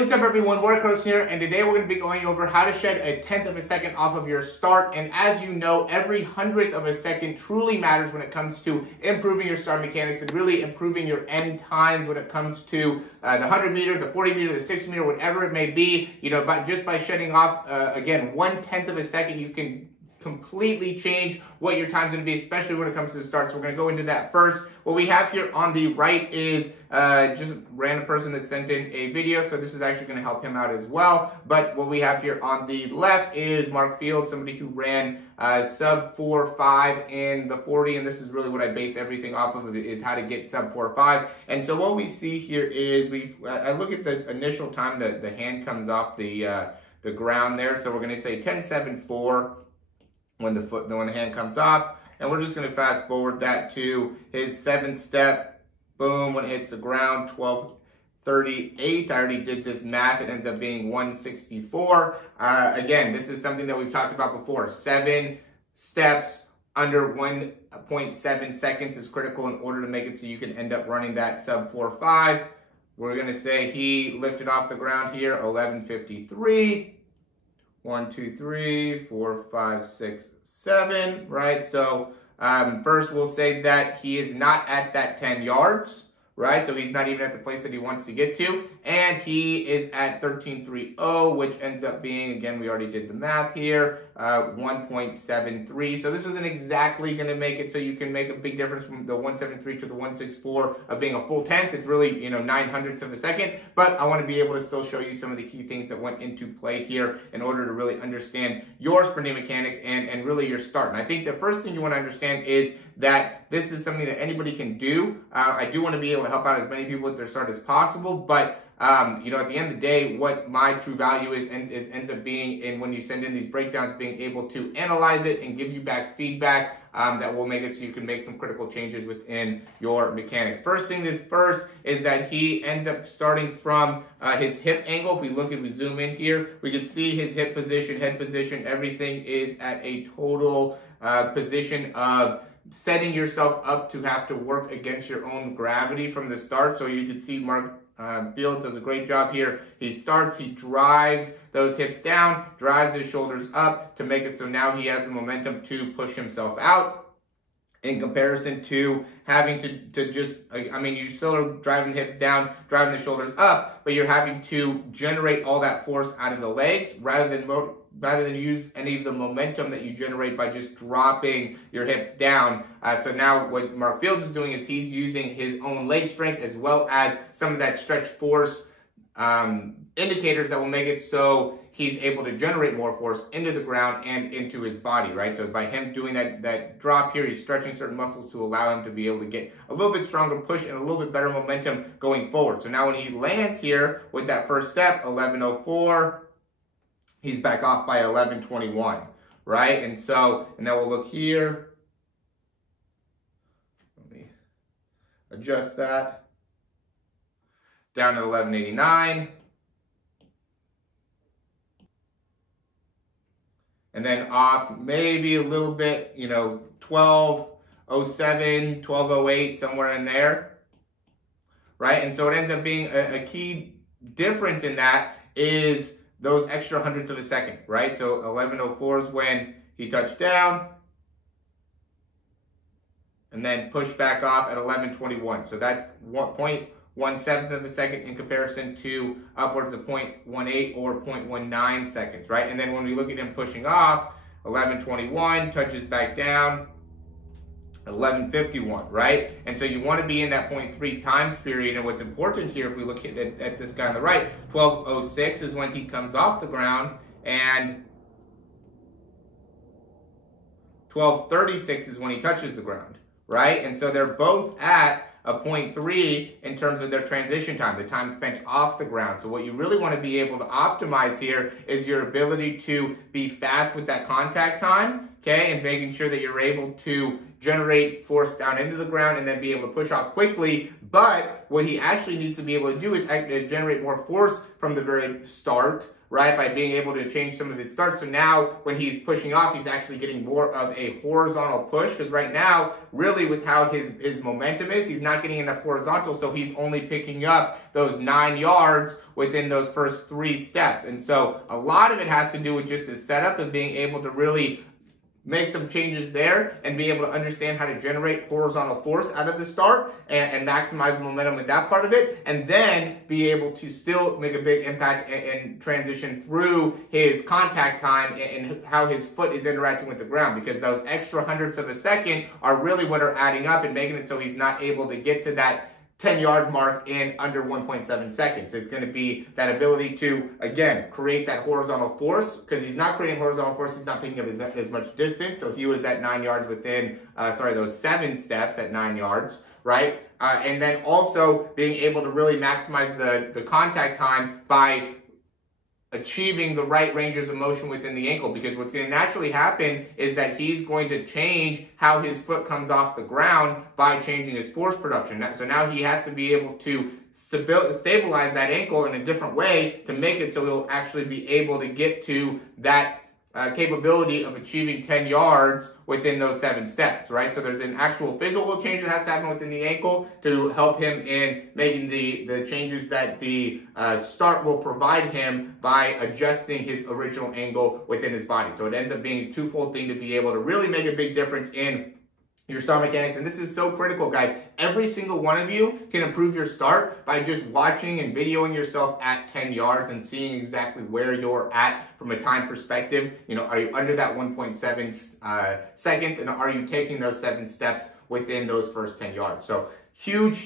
what's up everyone, Morey Croson here, and today we're going to be going over how to shed a 1/10 of a second off of your start. And as you know, every 100th of a second truly matters when it comes to improving your start mechanics and really improving your end times when it comes to the 100 meter, the 40 meter, the 60 meter, whatever it may be. You know, just by shedding off, again, 1/10 of a second, you can completely change what your time's going to be, especially when it comes to the start. So we're going to go into that first. What we have here on the right is just a random person that sent in a video, so this is actually going to help him out as well. But what we have here on the left is Mark Fields, somebody who ran sub 4.5 in the 40, and this is really what I base everything off of, is how to get sub 4.5. And so what we see here is I look at the initial time that the hand comes off the ground there. So we're going to say 10.74 when the hand comes off, and we're just going to fast forward that to his 7th step. Boom, when it hits the ground, 12:38. I already did this math. It ends up being 164. Again, this is something that we've talked about before. 7 steps under 1.7 seconds is critical in order to make it so you can end up running that sub 4.5. We're going to say he lifted off the ground here, 11:53. 1, 2, 3, 4, 5, 6, 7, right? So first we'll say that he is not at that 10 yards, right? So he's not even at the place that he wants to get to. And he is at 13.30, which ends up being, again, we already did the math here, 1.73. So this isn't exactly going to make it so you can make a big difference from the 173 to the 164 of being a full 10th. It's really, 9/100ths of a second. But I want to be able to still show you some of the key things that went into play here in order to really understand your sprinting mechanics and really your start. And I think the first thing you want to understand is that this is something that anybody can do. I do want to be able to help out as many people with their start as possible, but at the end of the day, what my true value is ends up being, in when you send in these breakdowns, being able to analyze it and give you back feedback that will make it so you can make some critical changes within your mechanics. First thing is first is that he ends up starting from his hip angle. If we zoom in here, we can see his hip position, head position, everything is at a total position of setting yourself up to have to work against your own gravity from the start. So you can see Mark Fields does a great job here. He starts, he drives those hips down, drives his shoulders up to make it so now he has the momentum to push himself out, in comparison to having to just, you still are driving the hips down, driving the shoulders up, but you're having to generate all that force out of the legs rather than use any of the momentum that you generate by just dropping your hips down. So now what Mark Fields is doing is he's using his own leg strength as well as some of that stretch force indicators that will make it so he's able to generate more force into the ground and into his body, right? So by him doing that drop here, he's stretching certain muscles to allow him to be able to get a little bit stronger push and a little bit better momentum going forward. So now when he lands here with that first step, 11.04, he's back off by 11.21, right? And then we'll look here. Let me adjust that. Down at 11.89. And then off maybe a little bit, 12.07, 12.08, somewhere in there, right? And so it ends up being a key difference in that is those extra 100ths of a second, right? So 11.04 is when he touched down and then pushed back off at 11.21. So that's 1/17 of a second in comparison to upwards of 0.18 or 0.19 seconds, right? And then when we look at him pushing off, 11.21, touches back down, 11.51, right? And so you want to be in that 0.3 times period. And what's important here, if we look at this guy on the right, 12.06 is when he comes off the ground, and 12.36 is when he touches the ground, right? And so they're both at a 0.3 in terms of their transition time, the time spent off the ground. So what you really want to be able to optimize here is your ability to be fast with that contact time okay, and making sure that you're able to generate force down into the ground and then be able to push off quickly. But what he actually needs to be able to do is generate more force from the very start, right, by being able to change some of his starts. So now when he's pushing off, he's actually getting more of a horizontal push, because right now, really with how his momentum is, he's not getting enough horizontal, so he's only picking up those 9 yards within those first 3 steps. And so a lot of it has to do with just his setup and being able to really make some changes there and be able to understand how to generate horizontal force out of the start and maximize the momentum in that part of it, and then be able to still make a big impact and transition through his contact time and how his foot is interacting with the ground, because those extra hundredths of a second are really what are adding up and making it so he's not able to get to that 10-yard mark in under 1.7 seconds. It's going to be that ability to, again, create that horizontal force, because he's not creating horizontal force, he's not picking up as much distance. So he was at 9 yards within, those 7 steps at 9 yards, right? And then also being able to really maximize the contact time by achieving the right ranges of motion within the ankle, because what's going to naturally happen is that he's going to change how his foot comes off the ground by changing his force production. So now he has to be able to stabilize that ankle in a different way to make it so he'll actually be able to get to that capability of achieving 10 yards within those 7 steps, right? So there's an actual physical change that has to happen within the ankle to help him in making the changes that the start will provide him by adjusting his original angle within his body. So it ends up being a twofold thing to be able to really make a big difference in your start mechanics. And this is so critical, guys. Every single one of you can improve your start by just watching and videoing yourself at 10 yards and seeing exactly where you're at from a time perspective. You know, are you under that 1.7 seconds, and are you taking those 7 steps within those first 10 yards? So huge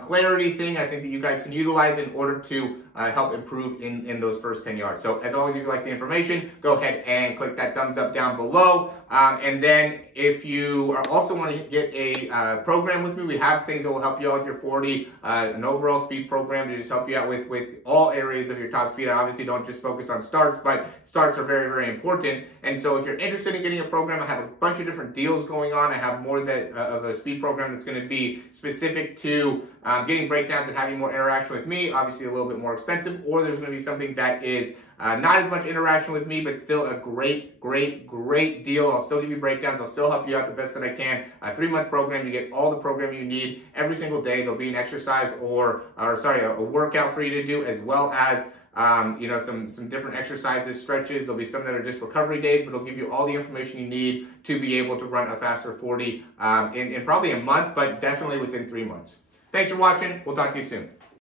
clarity thing I think that you guys can utilize in order to help improve in those first 10 yards. So as always, if you like the information, go ahead and click that thumbs up down below. And then if you also want to get a program with me, we have things that will help you out with your 40, an overall speed program to just help you out with all areas of your top speed. I obviously don't just focus on starts, but starts are very important. And so if you're interested in getting a program, I have a bunch of different deals going on. I have more of a speed program that's going to be specific to getting breakdowns and having more interaction with me, obviously a little bit more expensive, or there's going to be something that is not as much interaction with me, but still a great deal. I'll still give you breakdowns. I'll still help you out the best that I can. A 3-month program. You get all the programming you need every single day. There'll be an exercise a workout for you to do, as well as some different exercises, stretches. There'll be some that are just recovery days, but it'll give you all the information you need to be able to run a faster 40 in probably a month, but definitely within 3 months. Thanks for watching. We'll talk to you soon.